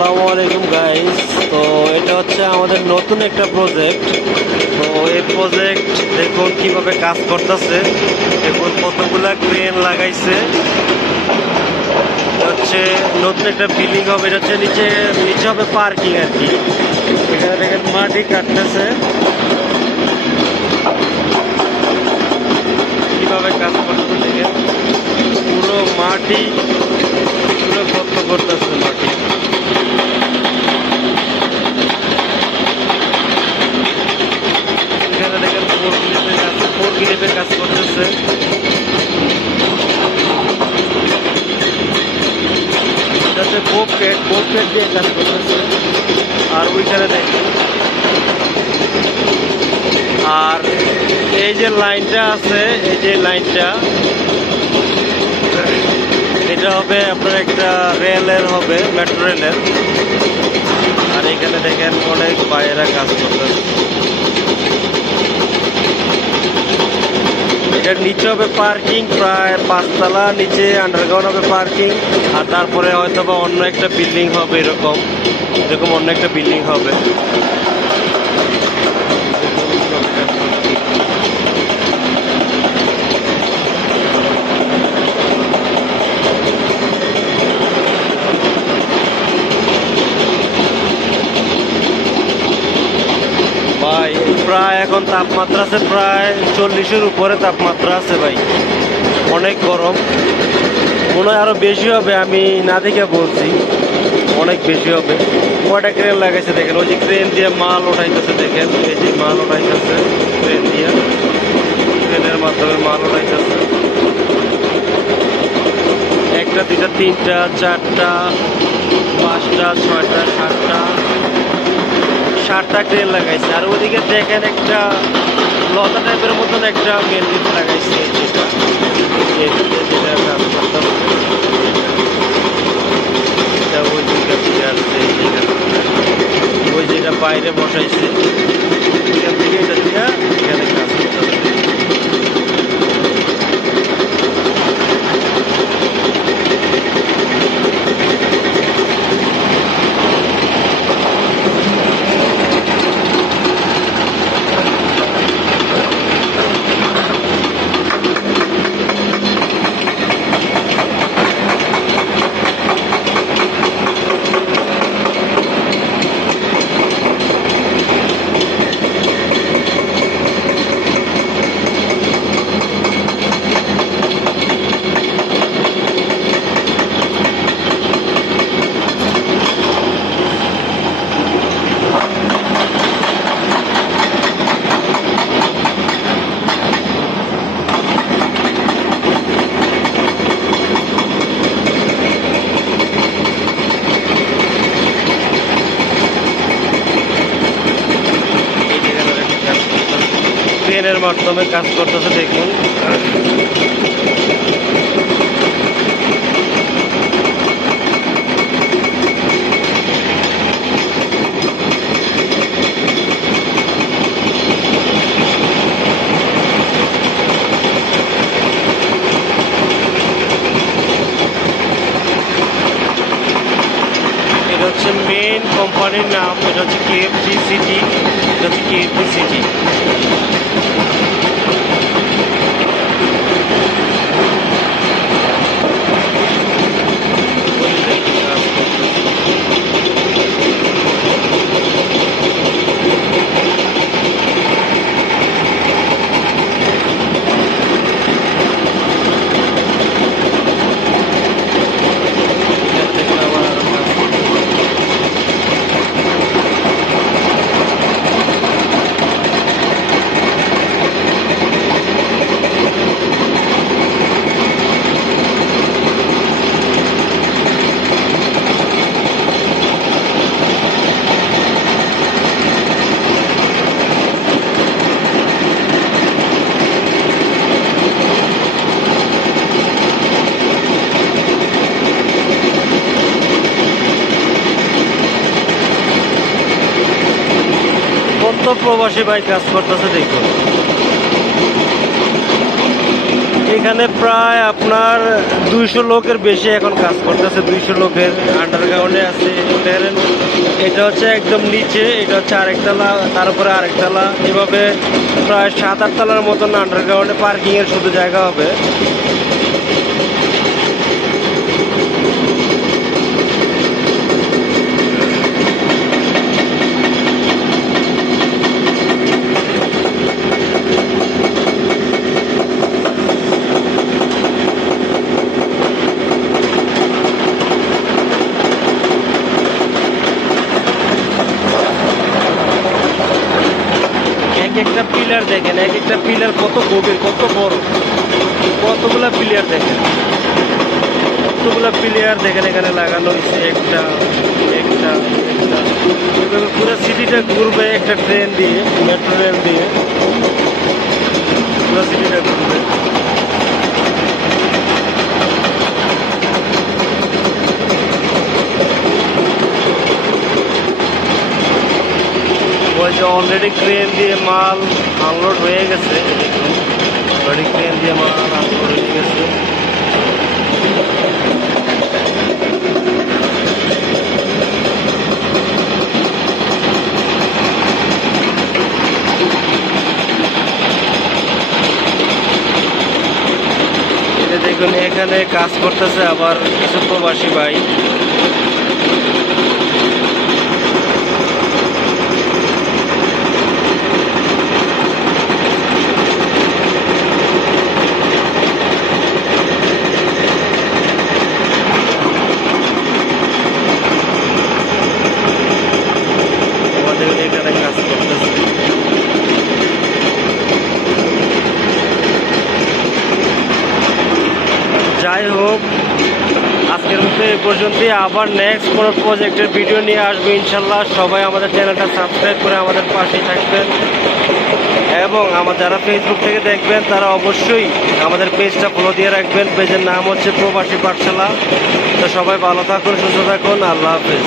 আসসালামু আলাইকুম গাইস। তো এটা হচ্ছে আমাদের নতুন একটা প্রজেক্ট। তো এই প্রজেক্ট দেখুন কিভাবে কাজ করতেছে। দেখুন কতগুলা ক্রেন লাগাইছে। এটা হচ্ছে নতুন একটা বিল্ডিং হবে। এটা হচ্ছে নিচে নিচে হবে পার্কিং আর কি। এখানে দেখেন মাটি কাটতেছে, কিভাবে কাজ করতেছে দেখেন। পুরো মাটি পুরো গর্ত করতেছে মাটি। এখানে দেখেন ফোর গ্রিপের কাজ করতেছে। যাতে বোপকেট দিয়ে কাজ করতেছে। আর ওইখানে দেখেন, আর এই যে লাইনটা আছে, এই যে লাইনটা, এটা হবে আপনার একটা রেলের হবে, মেট্রো রেলের। আর এখানে দেখেন অনেক বাইরা কাজ করতেছে। এটার নিচে হবে পার্কিং, প্রায় 5 তলা নিচে আন্ডারগ্রাউন্ড হবে পার্কিং। আর তারপরে হয়তো বা অন্য একটা বিল্ডিং হবে, এরকম অন্য একটা বিল্ডিং হবে। ভাই প্রায় এখন তাপমাত্রা আছে প্রায় 40-এর উপরে তাপমাত্রা আছে ভাই। অনেক গরম, মনে হয় আরো বেশি হবে, আমি না দেখে বলছি অনেক বেশি হবে। কয়টা ক্রেন লাগাইছে দেখেন, ওই যে ক্রেন দিয়ে মাল উঠাইতেছে দেখেন, এই যে মাল উঠাইতেছে ক্রেন দিয়ে, ক্রেনের মাধ্যমে মাল উঠাইতেছে। 1টা 2টা 3টা 4টা 5টা 6টা 7টা ক্রেন লাগাইছে। আর ওদিকে দেখেন একটা লতা টাইপের মতন একটা মেন লিফট লাগাইছে, যেটা কাজ করতে হবে। ওই দিকে আসছে, ওই যেটা বাইরে বসাইছে, এখান থেকে এটা দিয়ে এখানে কাজ করতে হবে। ক্রেনের মাধ্যমে কাজ করতেছে দেখুন। এটা হচ্ছে মেইন কোম্পানির নাম, এটা হচ্ছে কেএফজি সিটি, এটা হচ্ছে কেএফজি সিটি। কত প্রবাসী ভাই কাজ করতেছে দেখুন। এখানে প্রায় আপনার 200 লোকের বেশি এখন কাজ করতেছে। 200 লোকের আন্ডারগ্রাউন্ডে আছে। দেখেন এটা হচ্ছে একদম নিচে, এটা হচ্ছে আরেকতলা, তারপরে আরেকতলা, এভাবে প্রায় 7-8 তলার মতন আন্ডারগ্রাউন্ডে পার্কিং এর শুধু জায়গা হবে। এক একটা পিলার দেখেন, এক একটা পিলার কত গভীর, কত বড়, কতগুলা পিলার দেখেন, কতগুলা পিলার দেখেন এখানে লাগানো হয়েছে। একটা একটা একটা এভাবে পুরো সিটিটা ঘুরবে একটা ট্রেন দিয়ে, মেট্রো রেল দিয়ে পুরো সিটিটা ঘুরবে। ওই যে অলরেডি ক্রেন দিয়ে মাল আনলোড হয়ে গেছে, দেখুন অলরেডি ক্রেন দিয়ে মাল আনলোড হয়ে গেছে। দেখুন এখানে কাজ করতেছে আবার কিছু প্রবাসী ভাই। আমাদের এখানে কাজ করতেছে। যাই হোক, আজকের মতো এই পর্যন্তই। আবার নেক্সট কোনো প্রজেক্টের ভিডিও নিয়ে আসবো ইনশাল্লাহ। সবাই আমাদের চ্যানেলটা সাবস্ক্রাইব করে আমাদের পাশেই থাকবেন, এবং যারা ফেসবুক থেকে দেখবেন তারা অবশ্যই আমাদের পেজটা ফলো দিয়ে রাখবেন। পেজের নাম হচ্ছে প্রবাসী পাঠশালা। তো সবাই ভালো থাকুন, সুস্থ থাকুন, আল্লাহ হাফেজ।